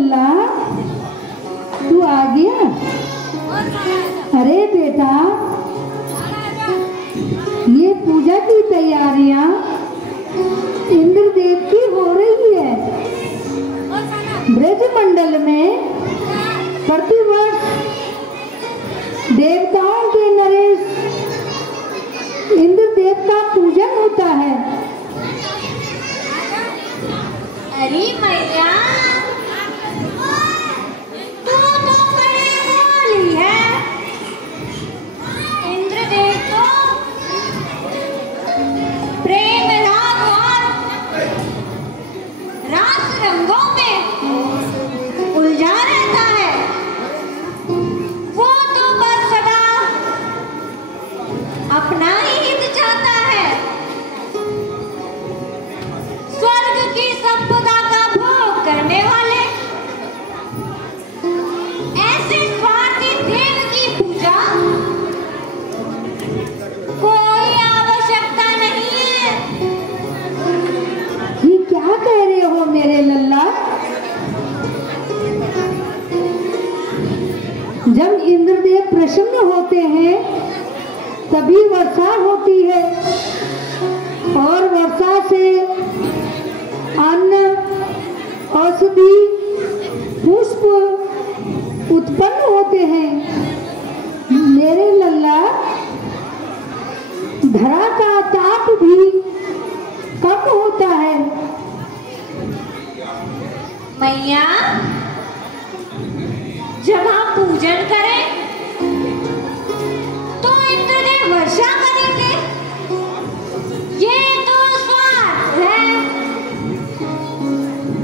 लल्ला, तू आ गया? अरे बेटा, ये पूजा की तैयारियां इंद्रदेव की हो रही है। ब्रजमंडल में प्रतिवर्ष देवताओं के नरेश इंद्रदेव का पूजन होता है। अरे मैया, तू तो बड़ी भोली है। इंद्रदेव तो प्रेम राग और रास रंगों में उलझा रहता है। वो तो बस सदा अपना ही हित चाहता है। स्वर्ग की संपदा का भोग करने वाले ऐसे स्वार्थी देव की पूजा कोई आवश्यकता नहीं है। ये क्या कह रहे हो मेरे लल्ला? जब इंद्रदेव प्रसन्न होते हैं तभी वर्षा होती है, और वर्षा से अन्न, औषधि, पुष्प उत्पन्न होते हैं। मेरे लल्ला, धरा का ताप भी कम होता है। मैया, जब हम पूजन करें तो इंद्रदेव वर्षा करेंगे। ये तो स्वार्थ है।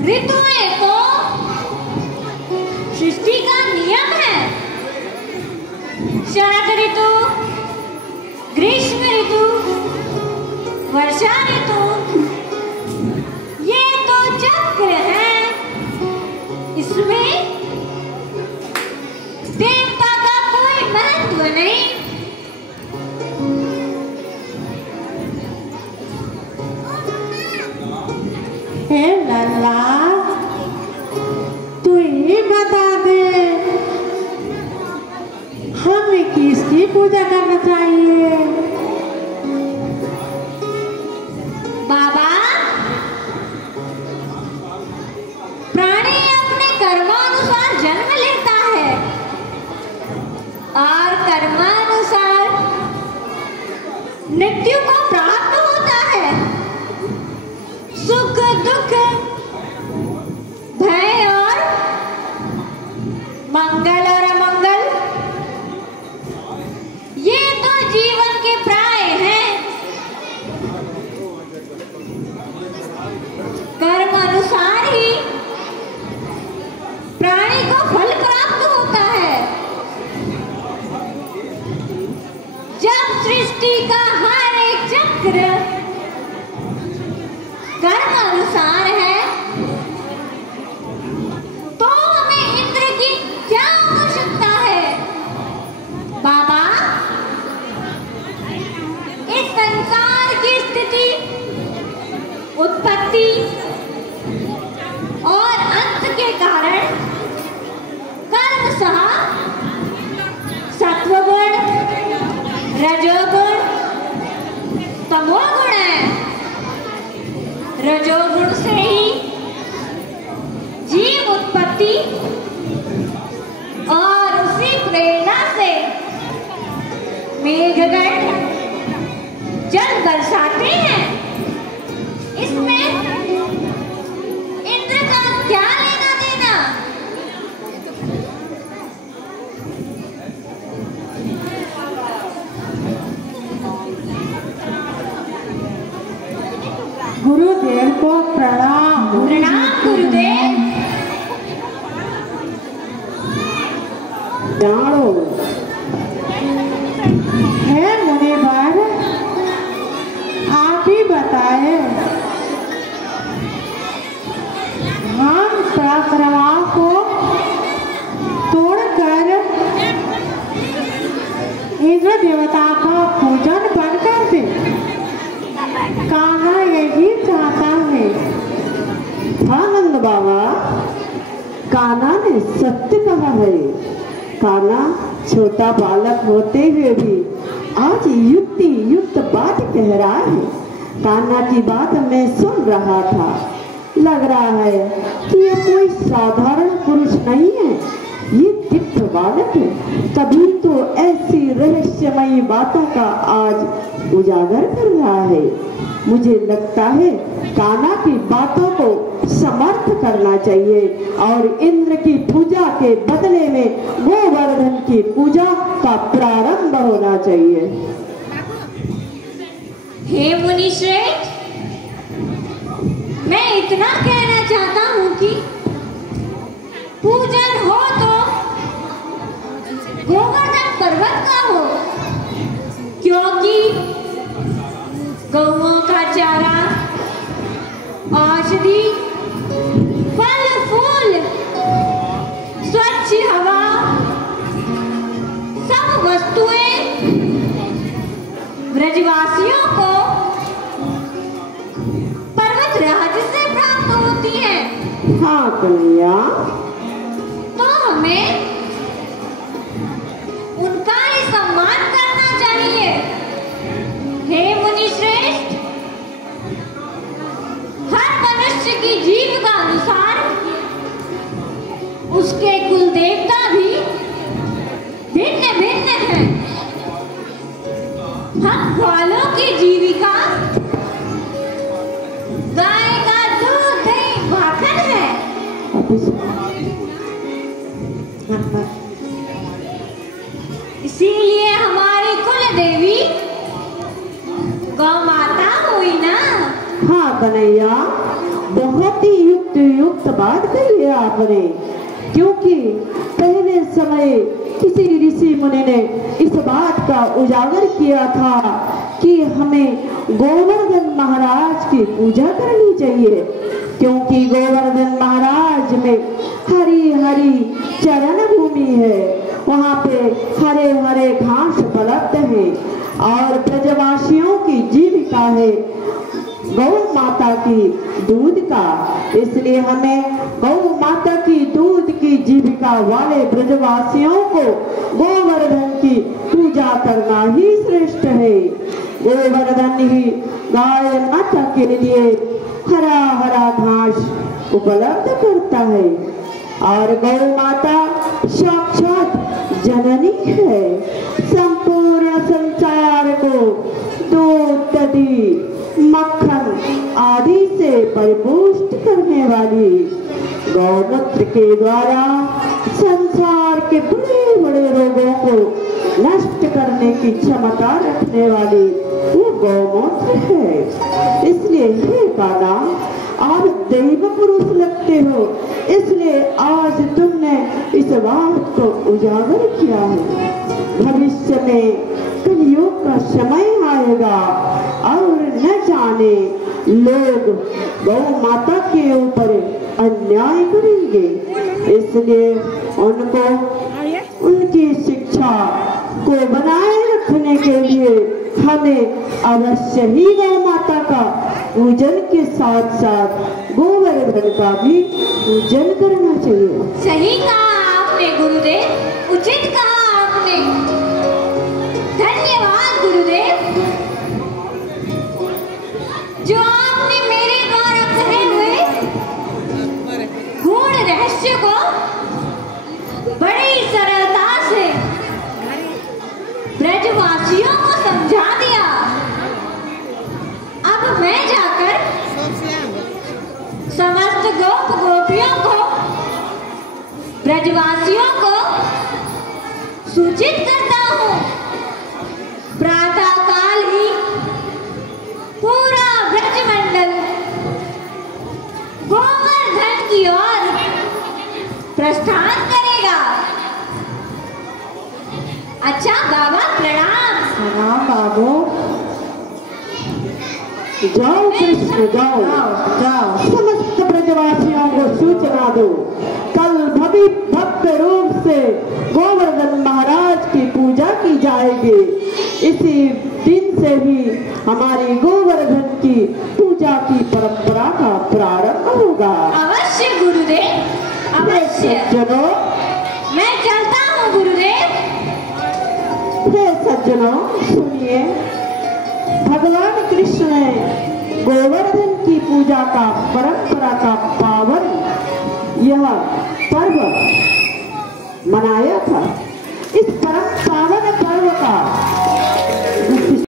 ऋतुएं तो सृष्टि का नियम है। शरद ऋतु, ग्रीष्म ऋतु, वर्षा ऋतु, ये तो चक्र है। इसमें देवता का कोई महत्व नहीं। हे लल्ला, तू ही बता दे, हमें किसकी पूजा करना चाहिए? बाबा, प्राणी अपने कर्मानुसार जन्म लेता है और कर्मानुसार मृत्यु को प्राप्त होता है। सुख दुख, भय और मंगल और अमंगल, ये तो जीवन के प्राय हैं। कर्म अनुसार ही प्राणी को फल प्राप्त होता है। जब सृष्टि का हर एक चक्र कर्म अनुसार है, तो हमें इंद्र की क्या आवश्यकता है? बाबा, इस संसार की स्थिति, उत्पत्ति और अंत के कारण कर्मशः सत्वगुण, रजोगुण, तमोगुण है। रजोगुण से ही जीव उत्पत्ति और उसी प्रेरणा से मेघगण जल बरसाते हैं। इसमें इंद्र का क्या लेना देना? गुरुदेव को प्रणाम। प्रणाम गुरुदेव। जानो है मुनिवर, आप ही बताए, हम प्रक्रमा को तोड़कर इंद्र देवता का पूजन बंद कर दे। कान्हा यही चाहता है। आनंद बाबा, कान्हा ने सत्य कहा है। कान्हा छोटा बालक होते हुए भी आज युक्ति युक्त बात कह रहा है। कान्हा की बात मैं सुन रहा था, लग रहा है कि ये कोई साधारण पुरुष नहीं है, ये दिव्य बालक है। तभी तो ऐसी रहस्यमयी बातों का आज उजागर कर रहा है। मुझे लगता है कान्हा की बातों को समर्थ करना चाहिए और इंद्र की पूजा के बदले में गोवर्धन की पूजा का प्रारंभ होना चाहिए। हे मुनि श्रेष्ठ, मैं इतना कहना चाहता हूँ कि पूजन हो तो गोवर्धन पर्वत का हो, क्योंकि गौओं का चारा, औषधि, फल फूल, स्वच्छ हवा, सब वस्तुएं ब्रजवासियों को पर्वत राज से प्राप्त होती हैं। हाँ कन्हैया, तो हमें उनका ही सम्मान करना चाहिए। हे मुनि श्रेष्ठ, हर मनुष्य की जीविका अनुसार उसके कुल देवता भी भिन्न भिन्न हैं। हम ग्वालों की जीविका गाय का दूध, दही, माखन है। इसीलिए हमारी कुल देवी गौ माता हुई ना। हाँ कन्हैया, बहुत ही युक्त बात कही है आपने, क्योंकि पहले समय किसी ऋषि मुनि ने इस बात का उजागर किया था कि हमें गोवर्धन महाराज की पूजा करनी चाहिए, क्योंकि गोवर्धन महाराज में हरी हरी चरण भूमि है, वहाँ पे हरे हरे घास उपलब्ध है और ब्रजवासियों की जीविका है गौ माता की दूध का। इसलिए हमें गौ माता की दूध की जीविका वाले ब्रजवासियों को गोवर्धन की पूजा करना ही श्रेष्ठ है। गोवर्धन ही गाय माता के लिए हरा हरा घास उपलब्ध करता है और गौ माता साक्षात जननी है, संपूर्ण संसार को दूध, दही, मक्खन आदि से परिपुष्ट करने वाली, गौमूत्र के द्वारा संसार के बड़े बड़े रोगों को नष्ट करने की क्षमता रखने वाली वो गौमूत्र है। इसलिए हे कान्हा, आप दैव पुरुष लगते हो, इसलिए आज तुमने इस बात को उजागर किया है। भविष्य में कलयुग का समय आएगा और न जाने लोग गौ माता के ऊपर अन्याय करेंगे, इसलिए उनको उनकी शिक्षा को बनाए रखने के लिए हमें अवश्य ही गौ माता का पूजन के साथ साथ गोवर्धन का भी पूजन करना चाहिए। सही कहा आपने गुरुदेव, उचित कहा आपने। धन्यवाद गुरुदेव, जो आपने मेरे द्वारा कहे हुए गूढ़ रहस्य को बड़ी सरलता से ब्रजवासियों को समझा दिया। अब मैं जाकर समस्त गोप गोपियों को, ब्रजवासियों को सूचित करता हूँ। प्रातः काल ही पूरा ब्रजमंडल गोवर्धन की ओर प्रस्थान करेगा। अच्छा बाबा, प्रणाम। प्रणाम बाबू। जाओ कृष्ण, जाओ जाओ, समस्त ब्रजवासियों को सूचना दो, कल भव्य रूप से गोवर्धन महाराज की पूजा की जाएगी। इसी दिन से ही हमारी गोवर्धन की पूजा की परंपरा का प्रारंभ होगा। अवश्य गुरुदेव, अवश्य। सज्जनों, मैं चलता हूँ गुरुदेव। हे सज्जनों सुनिए, भगवान कृष्ण ने गोवर्धन की पूजा का परंपरा का पावन यह पर्व मनाया था। इस परंपरा